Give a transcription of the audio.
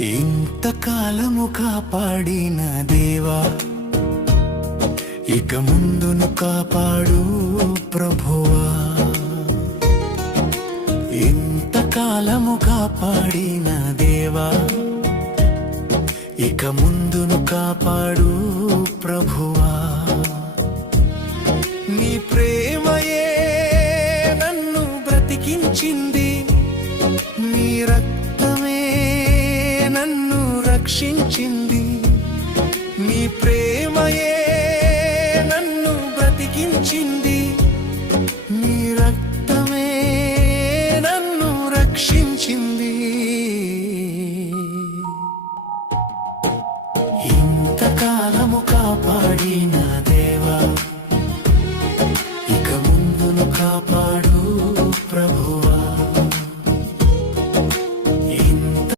ఇంతకాలము కాపాడిన దేవా, ఇక ముందును కాపాడు ప్రభువా. ఇంతకాలము కాపాడిన దేవా, ఇక ముందును కాపాడు ప్రభువా. నీ ప్రేమయే నన్ను బ్రతికించింది, నీ రక్తమే నన్ను రక్షించింది. నీ ప్రేమయే నన్ను బ్రతికించింది, నీ రక్తమే నన్ను రక్షించింది. ఇంతకాలము కాపాడిన